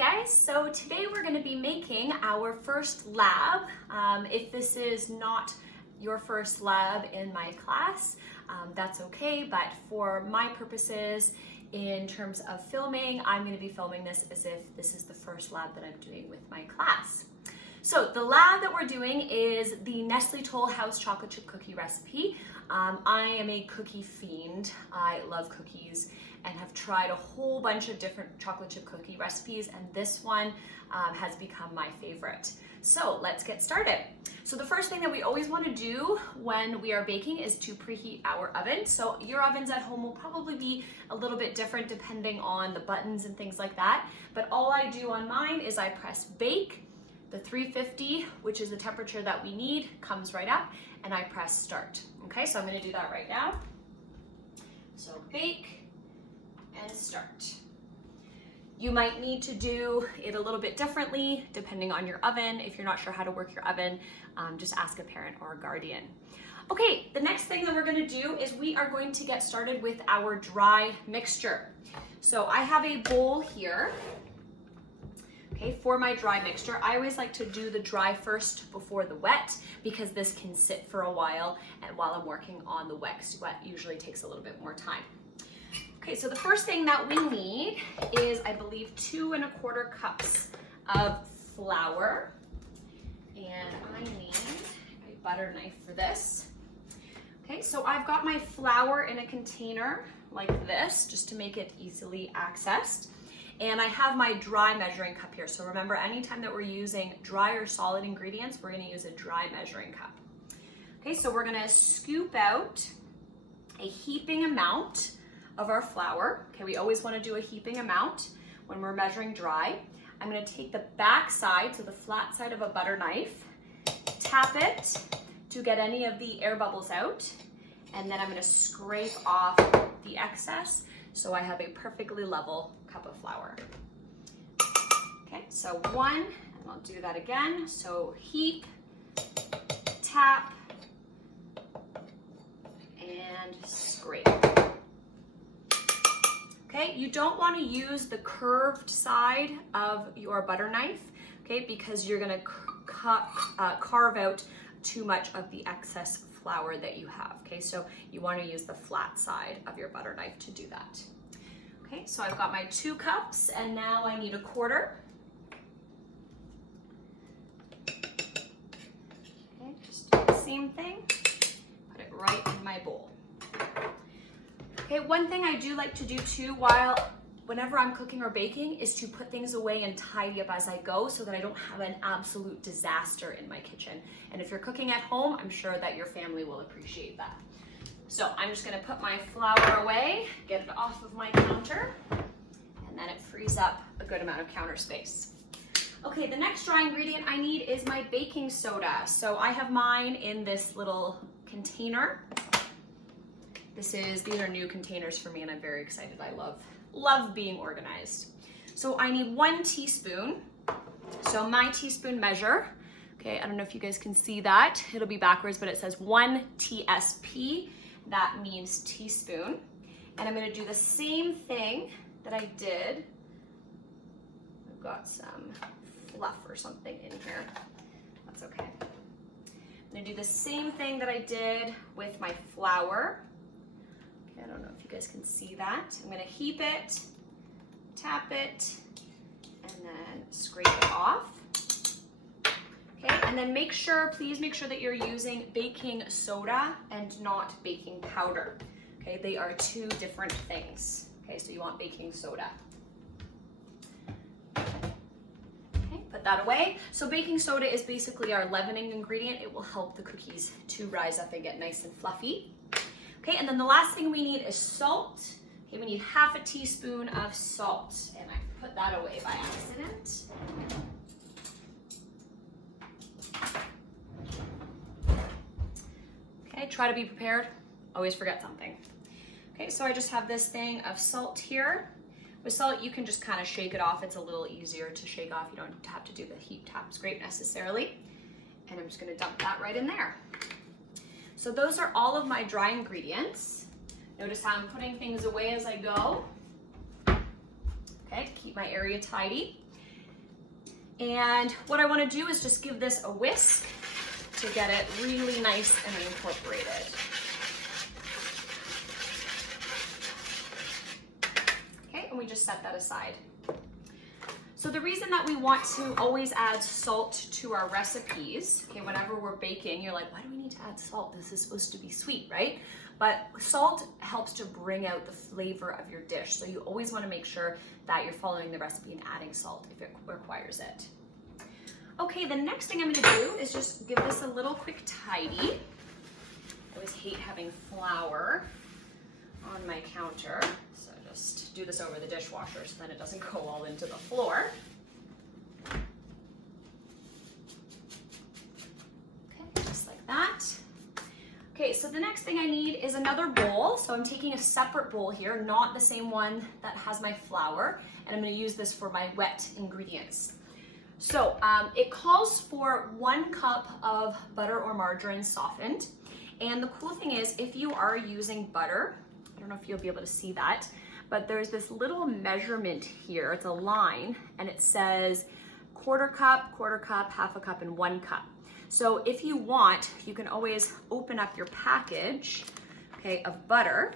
guys, so today we're going to be making our first lab. If this is not your first lab in my class, that's okay, but for my purposes in terms of filming, I'm going to be filming this as if this is the first lab that I'm doing with my class. So the lab that we're doing is the Nestle Tollhouse chocolate chip cookie recipe. I am a cookie fiend. I love cookies and have tried a whole bunch of different chocolate chip cookie recipes, and this one has become my favorite. So let's get started. So the first thing that we always want to do when we are baking is to preheat our oven. So your ovens at home will probably be a little bit different depending on the buttons and things like that, but all I do on mine is I press bake. The 350, which is the temperature that we need, comes right up, and I press start. Okay, so I'm going to do that right now. So bake and start. You might need to do it a little bit differently depending on your oven. If you're not sure how to work your oven, just ask a parent or a guardian. Okay, the next thing that we're going to do is we are going to get started with our dry mixture. So I have a bowl here. Okay, for my dry mixture, I always like to do the dry first before the wet because this can sit for a while, and while I'm working on the wet, because wet usually takes a little bit more time. Okay, so the first thing that we need is, I believe, 2 1/4 cups of flour, and I need a butter knife for this. Okay, so I've got my flour in a container like this, just to make it easily accessed. And I have my dry measuring cup here. So remember, anytime that we're using dry or solid ingredients, we're gonna use a dry measuring cup. Okay, so we're gonna scoop out a heaping amount of our flour. Okay, we always wanna do a heaping amount when we're measuring dry. I'm gonna take the back side, so the flat side of a butter knife, tap it to get any of the air bubbles out, and then I'm gonna scrape off the excess so I have a perfectly level cup of flour. Okay, so 1, and I'll do that again. So heap, tap, and scrape. Okay, you don't want to use the curved side of your butter knife, okay, because you're going to carve out too much of the excess flour that you have. Okay, so you want to use the flat side of your butter knife to do that. Okay, so I've got my 2 cups, and now I need 1/4. Okay, just do the same thing. Put it right in my bowl. Okay, one thing I do like to do too whenever I'm cooking or baking is to put things away and tidy up as I go so that I don't have an absolute disaster in my kitchen. And if you're cooking at home, I'm sure that your family will appreciate that. So I'm just gonna put my flour away, get it off of my counter, and then it frees up a good amount of counter space. Okay, the next dry ingredient I need is my baking soda. So I have mine in this little container. These are new containers for me, and I'm very excited. I love being organized. So I need 1 teaspoon. So my teaspoon measure, okay, I don't know if you guys can see that. It'll be backwards, but it says 1 TSP. That means teaspoon. And I'm gonna do the same thing that I did. I've got some fluff or something in here. That's okay. I'm gonna do the same thing that I did with my flour. Okay, I don't know if you guys can see that. I'm gonna heap it, tap it, and then scrape it off. Okay, and then please make sure that you're using baking soda and not baking powder. Okay, they are 2 different things. Okay, so you want baking soda. Okay, put that away. So baking soda is basically our leavening ingredient. It will help the cookies to rise up and get nice and fluffy. Okay, and then the last thing we need is salt. Okay, we need 1/2 teaspoon of salt, and I put that away by accident. Okay, try to be prepared. Always forget something. Okay, so I just have this thing of salt here. With salt, you can just kind of shake it off. It's a little easier to shake off. You don't have to do the heap tap scrape necessarily. And I'm just gonna dump that right in there. So those are all of my dry ingredients. Notice how I'm putting things away as I go. Okay, to keep my area tidy. And what I want to do is just give this a whisk to get it really nice and incorporated. Okay, and we just set that aside. So the reason that we want to always add salt to our recipes, okay, whenever we're baking, you're like, why do we need to add salt? This is supposed to be sweet, right? But salt helps to bring out the flavor of your dish. So you always want to make sure that you're following the recipe and adding salt if it requires it. Okay, the next thing I'm going to do is just give this a little quick tidy. I always hate having flour on my counter, so just do this over the dishwasher so then it doesn't go all into the floor. Okay, just like that. Okay, so the next thing I need is another bowl. So I'm taking a separate bowl here, not the same one that has my flour, and I'm going to use this for my wet ingredients. So it calls for 1 cup of butter or margarine softened. And the cool thing is, if you are using butter, I don't know if you'll be able to see that, but there's this little measurement here. It's a line, and it says quarter cup, half a cup, and 1 cup. So if you want, you can always open up your package, okay, of butter,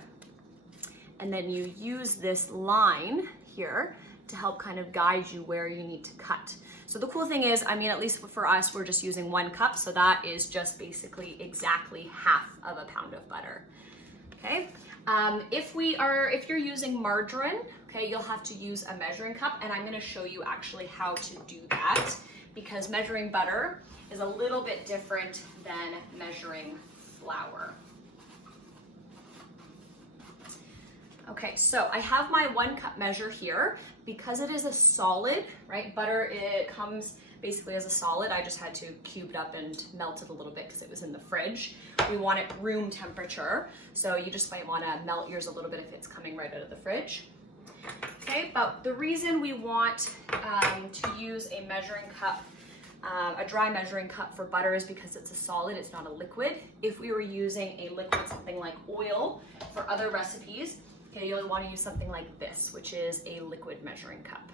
and then you use this line here to help kind of guide you where you need to cut. So the cool thing is, I mean, at least for us, we're just using 1 cup, so that is just basically exactly half of a pound of butter. Okay. If you're using margarine, okay, you'll have to use a measuring cup, and I'm going to show you actually how to do that, because measuring butter is a little bit different than measuring flour. Okay, so I have my 1 cup measure here. Because it is a solid, right? Butter, it comes basically as a solid. I just had to cube it up and melt it a little bit because it was in the fridge. We want it room temperature, so you just might want to melt yours a little bit if it's coming right out of the fridge. Okay, but the reason we want to use a measuring cup, a dry measuring cup for butter, is because it's a solid, it's not a liquid. If we were using a liquid, something like oil for other recipes, okay, you'll want to use something like this, which is a liquid measuring cup.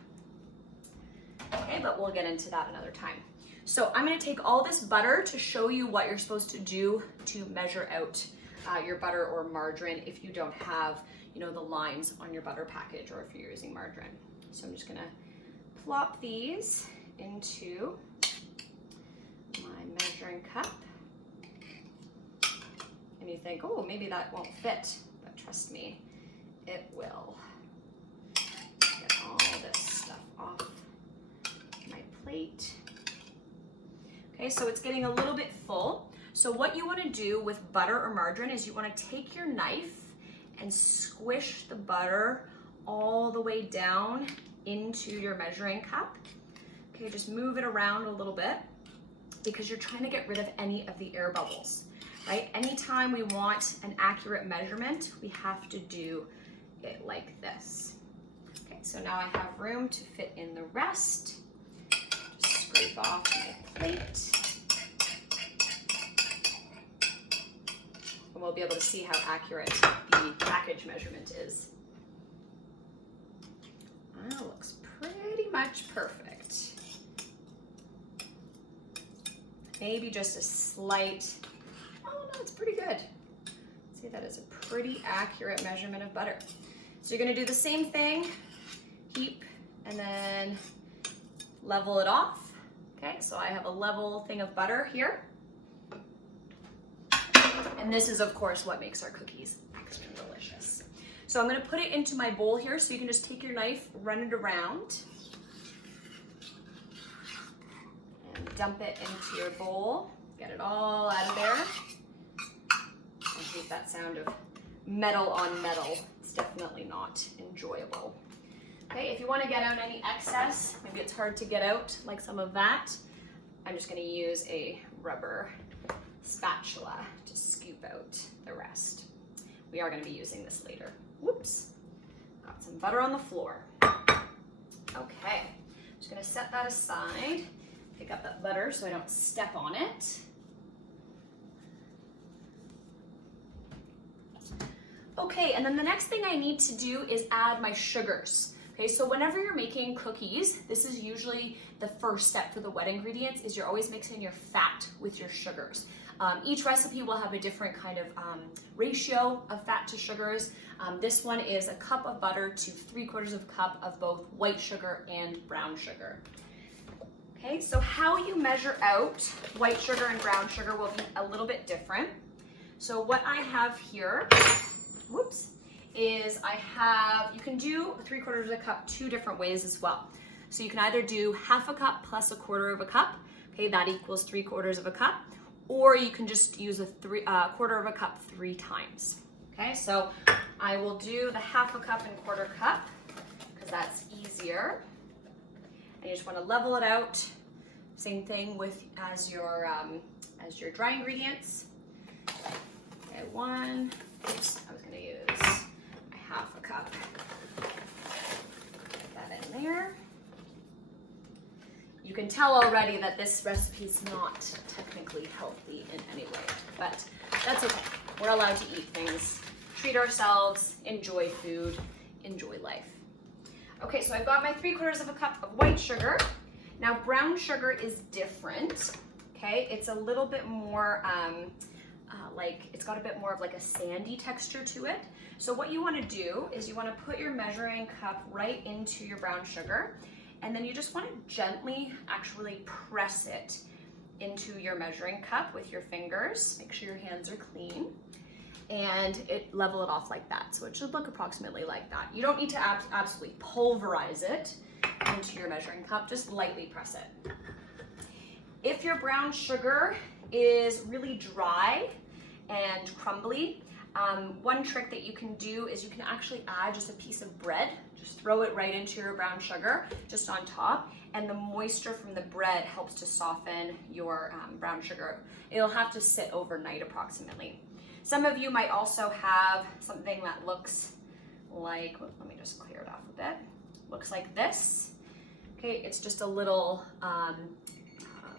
Okay, but we'll get into that another time. So I'm going to take all this butter to show you what you're supposed to do to measure out your butter or margarine if you don't have, you know, the lines on your butter package, or if you're using margarine. So I'm just going to plop these into my measuring cup. And you think, oh, maybe that won't fit, but trust me, it will. Get all this stuff off my plate. Okay, so it's getting a little bit full. So what you want to do with butter or margarine is you want to take your knife and squish the butter all the way down into your measuring cup. Okay, just move it around a little bit because you're trying to get rid of any of the air bubbles, right? Anytime we want an accurate measurement, we have to do it like this. Okay, so now I have room to fit in the rest. Just scrape off my plate. And we'll be able to see how accurate the package measurement is. That looks pretty much perfect. Maybe just a slight, oh no, it's pretty good. See, that is a pretty accurate measurement of butter. So you're going to do the same thing, heap, and then level it off. Okay, so I have a level thing of butter here. And this is, of course, what makes our cookies extra delicious. So I'm going to put it into my bowl here, so you can just take your knife, run it around, and dump it into your bowl. Get it all out of there. I hate that sound of metal on metal. It's definitely not enjoyable. Okay, if you want to get out any excess, maybe it's hard to get out, like some of that, I'm just going to use a rubber spatula to scoop out the rest. We are going to be using this later. Whoops, got some butter on the floor. Okay, just going to set that aside, pick up that butter so I don't step on it. Okay, and then the next thing I need to do is add my sugars. Okay, so whenever you're making cookies, this is usually the first step for the wet ingredients, is you're always mixing your fat with your sugars. Each recipe will have a different kind of ratio of fat to sugars. This one is a cup of butter to 3/4 of a cup of both white sugar and brown sugar. Okay, so how you measure out white sugar and brown sugar will be a little bit different. So what I have here, is you can do 3/4 of a cup 2 different ways as well. So you can either do 1/2 a cup plus 1/4 of a cup, okay, that equals 3/4 of a cup, or you can just use a 1/4 of a cup 3 times. Okay, so I will do the 1/2 a cup and 1/4 cup because that's easier. And you just want to level it out. Same thing with as your dry ingredients. Okay, I was going to use my 1/2 a cup. Put that in there. You can tell already that this recipe is not technically healthy in any way, but that's okay. We're allowed to eat things, treat ourselves, enjoy food, enjoy life. Okay, so I've got my 3/4 of a cup of white sugar. Now brown sugar is different, okay? It's a little bit more, it's got a bit more of like a sandy texture to it. So what you wanna do is you wanna put your measuring cup right into your brown sugar, and then you just wanna gently actually press it into your measuring cup with your fingers. Make sure your hands are clean, and level it off like that. So it should look approximately like that. You don't need to absolutely pulverize it into your measuring cup, just lightly press it. If your brown sugar is really dry and crumbly, one trick that you can do is you can actually add just a piece of bread, just throw it right into your brown sugar, just on top, and the moisture from the bread helps to soften your brown sugar. It'll have to sit overnight approximately. Some of you might also have something that looks like, let me just clear it off a bit, looks like this. Okay, it's just a little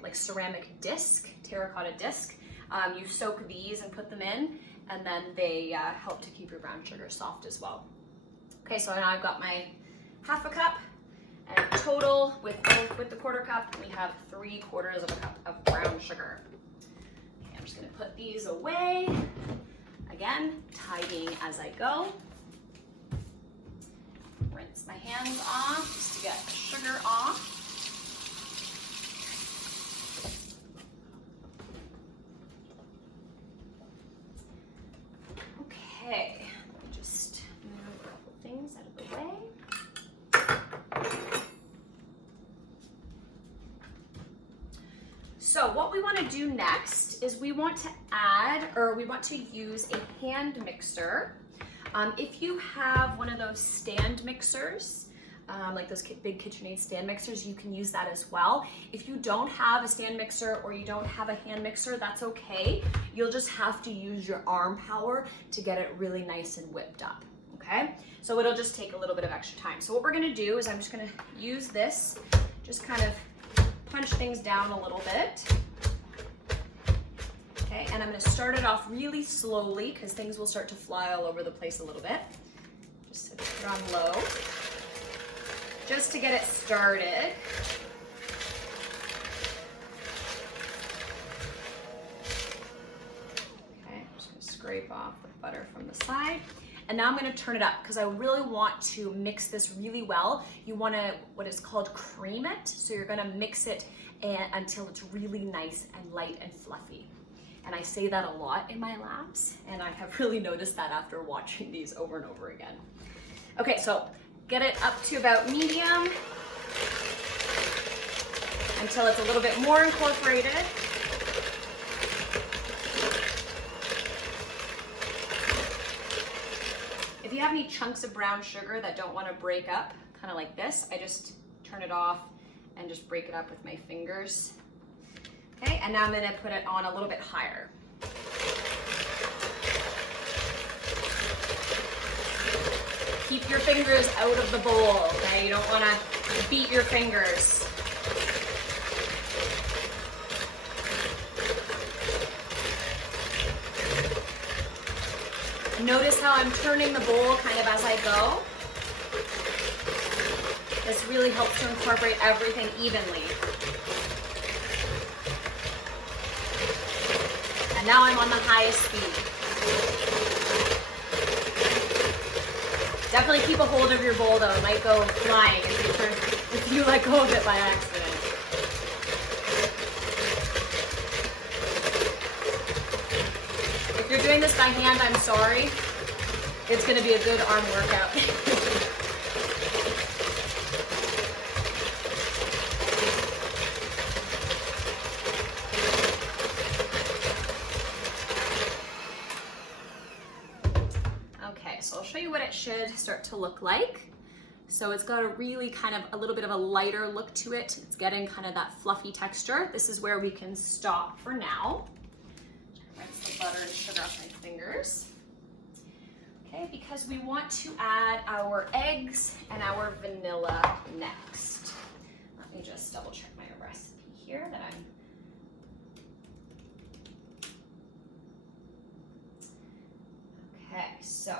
like ceramic disc, terracotta disc. You soak these and put them in, and then they help to keep your brown sugar soft as well. Okay, so now I've got my 1/2 a cup, and total with the 1/4 cup, we have 3/4 of a cup of brown sugar. Okay, I'm just gonna put these away. Again, tidying as I go. Rinse my hands off just to get the sugar off. Okay, let me just move a couple things out of the way. So what we want to do next is we want to use a hand mixer. If you have one of those stand mixers, like those big KitchenAid stand mixers, you can use that as well. If you don't have a stand mixer or you don't have a hand mixer, that's okay. You'll just have to use your arm power to get it really nice and whipped up, okay? So it'll just take a little bit of extra time. So what we're gonna do is I'm just gonna use this, just kind of punch things down a little bit. Okay, and I'm gonna start it off really slowly because things will start to fly all over the place a little bit. Just put it on low, just to get it started. Okay, I'm just gonna scrape off the butter from the side. And now I'm gonna turn it up because I really want to mix this really well. You wanna, what is called cream it. So you're gonna mix it until it's really nice and light and fluffy. And I say that a lot in my labs, and I have really noticed that after watching these over and over again. Okay, so get it up to about medium until it's a little bit more incorporated. If you have any chunks of brown sugar that don't want to break up, kind of like this, I just turn it off and just break it up with my fingers. Okay, and now I'm gonna put it on a little bit higher. Keep your fingers out of the bowl, okay? You don't wanna beat your fingers. Notice how I'm turning the bowl kind of as I go. This really helps to incorporate everything evenly. And now I'm on the highest speed. Definitely keep a hold of your bowl though. It might go flying if you let go of it by accident. If you're doing this by hand, I'm sorry. It's gonna be a good arm workout. So I'll show you what it should start to look like. So it's got a really kind of a little bit of a lighter look to it. It's getting kind of that fluffy texture. This is where we can stop for now. Rinse the butter and sugar off my fingers. Okay, because we want to add our eggs and our vanilla next. Let me just double check my recipe here that I'm okay, so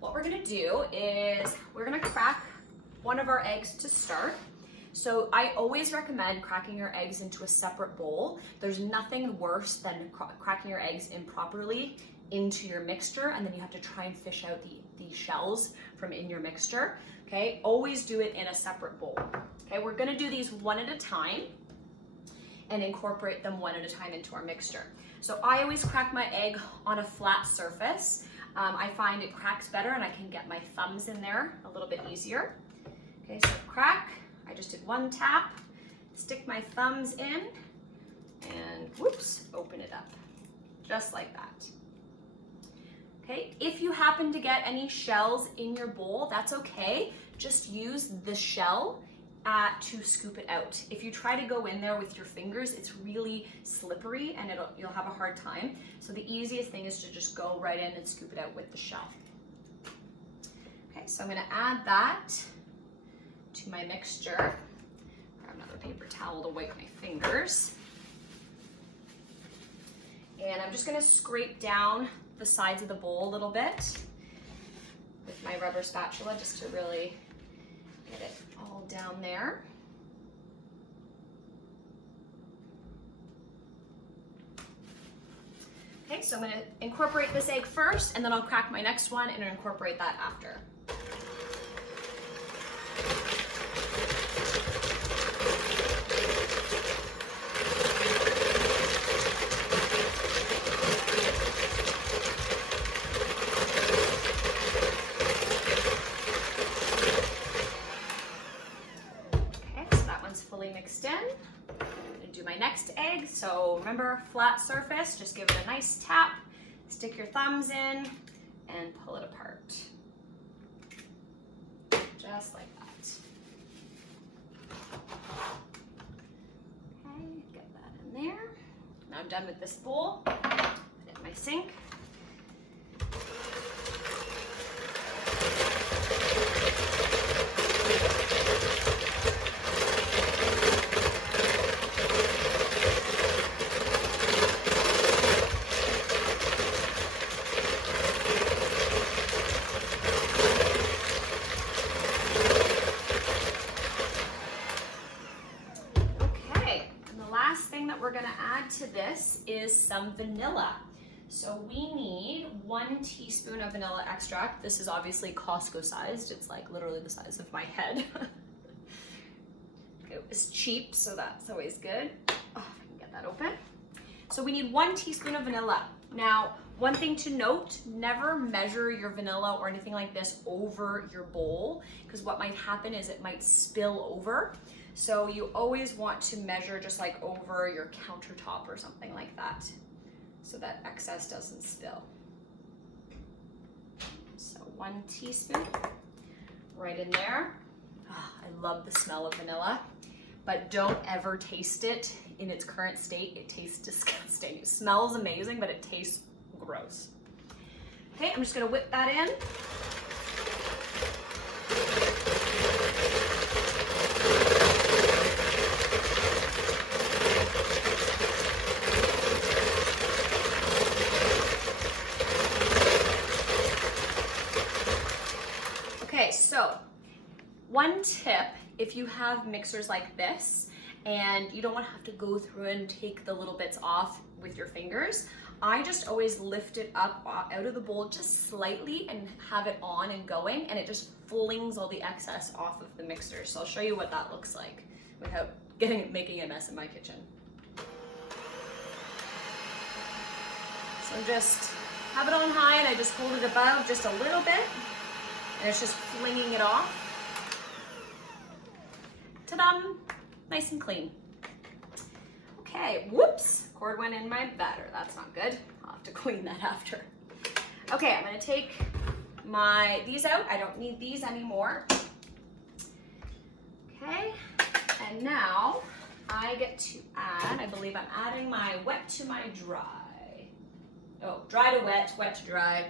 what we're gonna do is we're gonna crack one of our eggs to start. So I always recommend cracking your eggs into a separate bowl. There's nothing worse than cracking your eggs improperly into your mixture, and then you have to try and fish out the shells from in your mixture. Okay, always do it in a separate bowl. Okay, we're gonna do these one at a time and incorporate them one at a time into our mixture. So I always crack my egg on a flat surface. I find it cracks better and I can get my thumbs in there a little bit easier. Okay, so crack, I just did one tap, stick my thumbs in, and whoops, open it up, just like that. Okay, if you happen to get any shells in your bowl, that's okay. Just use the shell to scoop it out. If you try to go in there with your fingers, it's really slippery and you'll have a hard time. So the easiest thing is to just go right in and scoop it out with the shell. Okay, so I'm gonna add that to my mixture. Grab another paper towel to wipe my fingers. And I'm just gonna scrape down the sides of the bowl a little bit with my rubber spatula just to really get it all down there. Okay, so I'm gonna incorporate this egg first and then I'll crack my next one and incorporate that after. Fully mixed in. I'm gonna do my next egg. So remember, flat surface, just give it a nice tap, stick your thumbs in, and pull it apart. Just like that. Okay, get that in there. Now I'm done with this bowl. Put it in my sink. We're going to add to this is some vanilla. So we need 1 teaspoon of vanilla extract. This is obviously Costco sized. It's like literally the size of my head. It was cheap, so that's always good. Oh, if I can get that open. So we need 1 teaspoon of vanilla. Now, one thing to note, never measure your vanilla or anything like this over your bowl, because what might happen is it might spill over. So you always want to measure just like over your countertop or something like that, so that excess doesn't spill. So 1 teaspoon right in there. Oh, I love the smell of vanilla, but don't ever taste it in its current state. It tastes disgusting. It smells amazing, but it tastes gross. Okay, I'm just gonna whip that in. Okay, so one tip, if you have mixers like this and you don't want to have to go through and take the little bits off with your fingers, I just always lift it up out of the bowl just slightly and have it on and going, and it just flings all the excess off of the mixer. So I'll show you what that looks like without making a mess in my kitchen. So just have it on high and I just hold it above just a little bit and it's just flinging it off. Ta-da! Nice and clean. Okay, whoops, cord went in my batter. That's not good. I'll have to clean that after. Okay, I'm gonna take these out. I don't need these anymore. Okay, and now I get to add, I believe I'm adding my wet to my dry. Oh, dry to wet, wet to dry.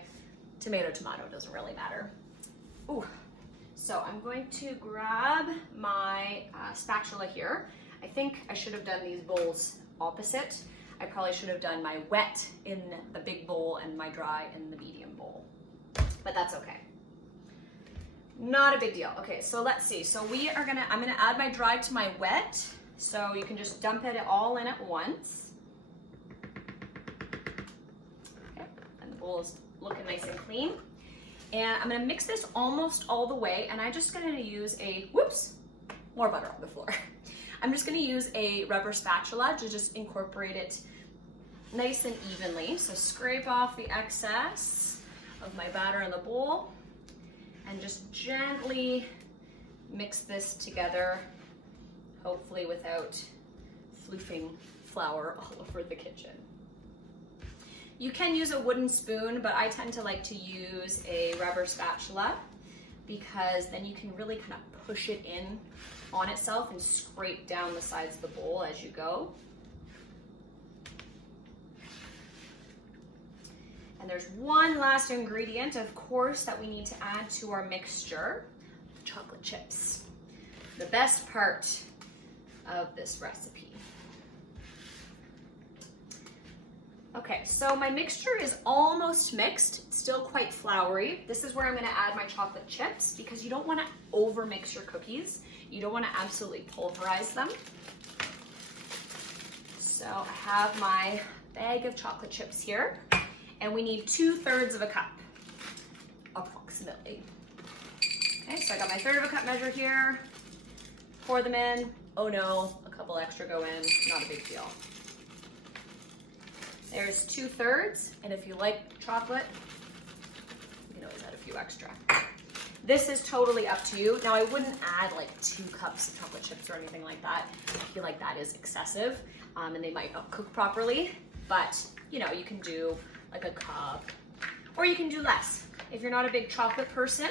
Tomato, doesn't really matter. Ooh, so I'm going to grab my spatula here. I think I should have done these bowls opposite. I probably should have done my wet in the big bowl and my dry in the medium bowl, but that's okay. Not a big deal. Okay, so let's see. So I'm gonna add my dry to my wet. So you can just dump it all in at once. Bowl is looking nice and clean. And I'm gonna mix this almost all the way, and I'm just gonna use more butter on the floor. I'm just gonna use a rubber spatula to just incorporate it nice and evenly. So scrape off the excess of my batter in the bowl and just gently mix this together, hopefully without floofing flour all over the kitchen. You can use a wooden spoon, but I tend to like to use a rubber spatula because then you can really kind of push it in on itself and scrape down the sides of the bowl as you go. And there's one last ingredient, of course, that we need to add to our mixture: chocolate chips. The best part of this recipe. Okay, so my mixture is almost mixed. It's still quite floury. This is where I'm gonna add my chocolate chips because you don't wanna over mix your cookies. You don't wanna absolutely pulverize them. So I have my bag of chocolate chips here, and we need 2/3 of a cup, approximately. Okay, so I got my 1/3 of a cup measure here. Pour them in. Oh no, a couple extra go in, not a big deal. There's 2/3, and if you like chocolate, you can always add a few extra. This is totally up to you. Now, I wouldn't add like 2 cups of chocolate chips or anything like that. I feel like that is excessive, and they might not cook properly, but you know, you can do like a cup, or you can do less. If you're not a big chocolate person,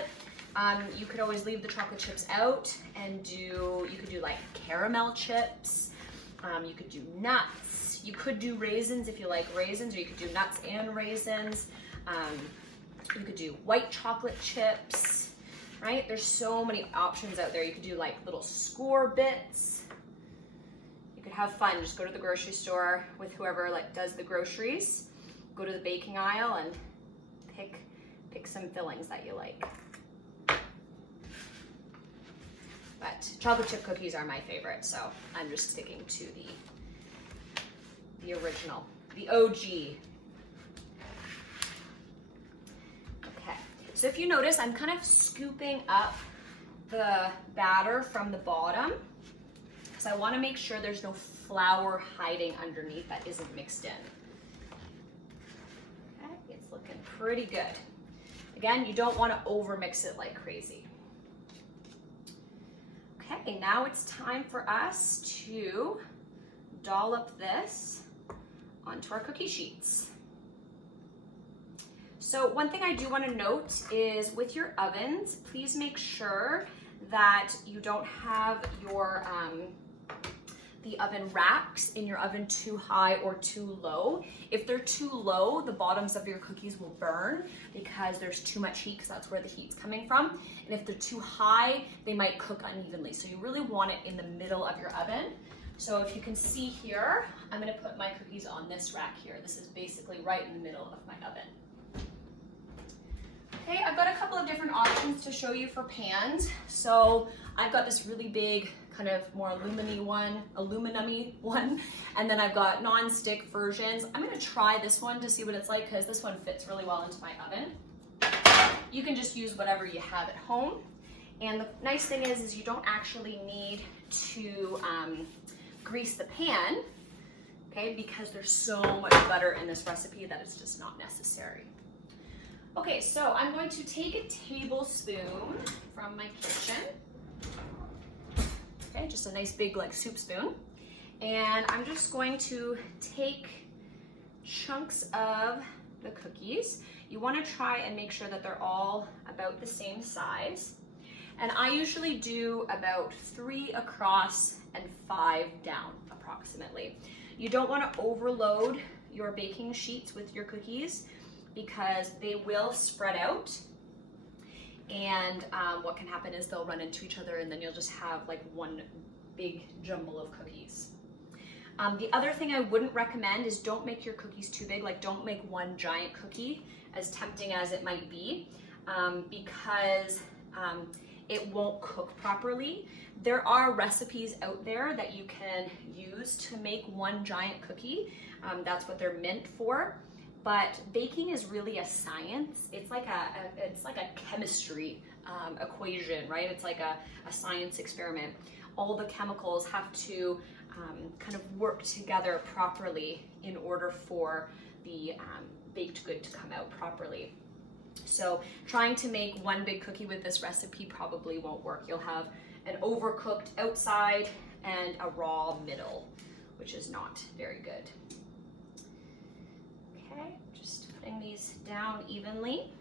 you could always leave the chocolate chips out and you could do like caramel chips, you could do nuts. You could do raisins if you like raisins, or you could do nuts and raisins. You could do white chocolate chips, right? There's so many options out there. You could do like little score bits. You could have fun. Just go to the grocery store with whoever like does the groceries. Go to the baking aisle and pick some fillings that you like. But chocolate chip cookies are my favorite, so I'm just sticking to the original, the OG. Okay, so if you notice, I'm kind of scooping up the batter from the bottom because I want to make sure there's no flour hiding underneath that isn't mixed in. Okay, it's looking pretty good. Again, you don't want to over mix it like crazy. Okay, now it's time for us to dollop this onto our cookie sheets. So one thing I do want to note is with your ovens, please make sure that you don't have your the oven racks in your oven too high or too low. If they're too low, the bottoms of your cookies will burn because there's too much heat, because that's where the heat's coming from. And if they're too high, they might cook unevenly. So you really want it in the middle of your oven. So if you can see here, I'm gonna put my cookies on this rack here. This is basically right in the middle of my oven. Okay, I've got a couple of different options to show you for pans. So I've got this really big, kind of more aluminum-y one, and then I've got non-stick versions. I'm gonna try this one to see what it's like because this one fits really well into my oven. You can just use whatever you have at home. And the nice thing is you don't actually need to grease the pan, okay, because there's so much butter in this recipe that it's just not necessary. Okay, so I'm going to take a tablespoon from my kitchen. Okay, just a nice big like soup spoon. And I'm just going to take chunks of the cookies. You want to try and make sure that they're all about the same size. And I usually do about 3 across and 5 down approximately. You don't want to overload your baking sheets with your cookies because they will spread out. And what can happen is they'll run into each other and then you'll just have like one big jumble of cookies. The other thing I wouldn't recommend is don't make your cookies too big. Like don't make one giant cookie, as tempting as it might be, because it won't cook properly. There are recipes out there that you can use to make one giant cookie. That's what they're meant for. But baking is really a science. It's like a chemistry equation, right? It's like a science experiment. All the chemicals have to kind of work together properly in order for the baked good to come out properly. So trying to make one big cookie with this recipe probably won't work. You'll have an overcooked outside and a raw middle, which is not very good. Okay, just putting these down evenly.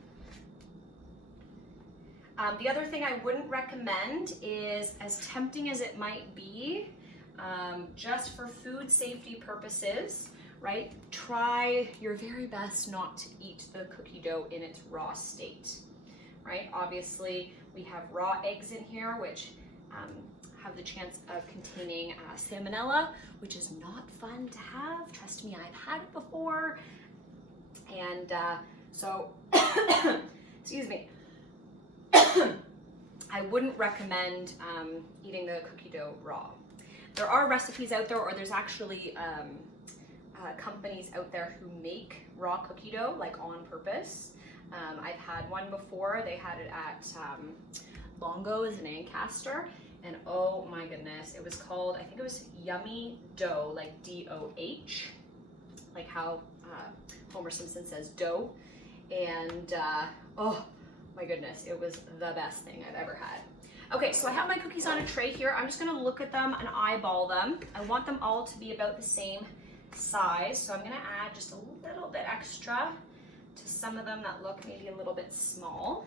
The other thing I wouldn't recommend is, as tempting as it might be, just for food safety purposes, right? Try your very best not to eat the cookie dough in its raw state, right? Obviously, we have raw eggs in here, which have the chance of containing salmonella, which is not fun to have. Trust me, I've had it before. And so, excuse me, I wouldn't recommend eating the cookie dough raw. There are recipes out there, or there's actually companies out there who make raw cookie dough, like on purpose. I've had one before. They had it at Longo's in Ancaster, and oh my goodness, it was called, I think it was Yummy Dough, like D-O-H, like how Homer Simpson says dough. And oh my goodness, it was the best thing I've ever had. Okay, so I have my cookies on a tray here. I'm just gonna look at them and eyeball them. I want them all to be about the same size, so I'm gonna add just a little bit extra to some of them that look maybe a little bit small.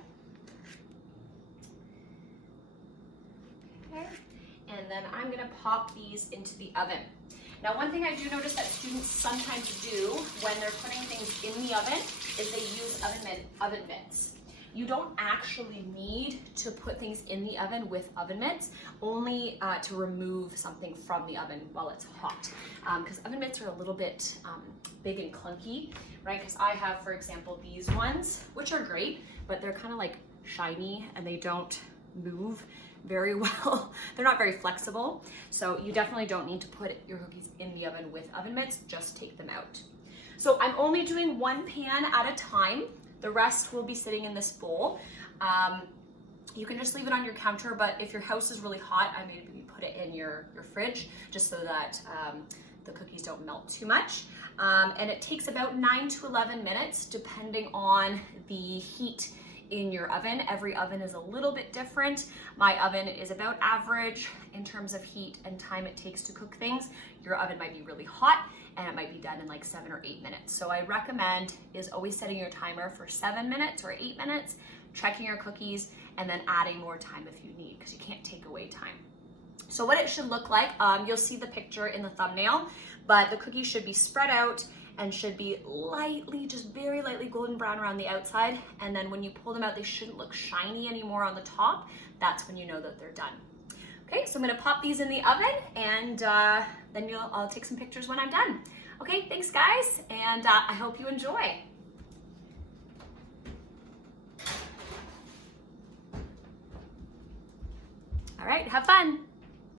Okay, and then I'm gonna pop these into the oven. Now, one thing I do notice that students sometimes do when they're putting things in the oven is they use oven mitts. You don't actually need to put things in the oven with oven mitts, only to remove something from the oven while it's hot. Because oven mitts are a little bit big and clunky, right? Because I have, for example, these ones, which are great, but they're kind of like shiny and they don't move very well. They're not very flexible. So you definitely don't need to put your cookies in the oven with oven mitts, just take them out. So I'm only doing one pan at a time. The rest will be sitting in this bowl. You can just leave it on your counter, but if your house is really hot, I maybe put it in your fridge just so that the cookies don't melt too much. And it takes about 9 to 11 minutes depending on the heat in your oven. Every oven is a little bit different. My oven is about average in terms of heat and time it takes to cook things. Your oven might be really hot and it might be done in like 7 or 8 minutes. So I recommend is always setting your timer for 7 minutes or 8 minutes, checking your cookies, and then adding more time if you need, because you can't take away time. So what it should look like, you'll see the picture in the thumbnail, but the cookies should be spread out and should be lightly, just very lightly golden brown around the outside. And then when you pull them out, they shouldn't look shiny anymore on the top. That's when you know that they're done. Okay, so I'm gonna pop these in the oven and then I'll take some pictures when I'm done. Okay, thanks guys, and I hope you enjoy. All right, have fun.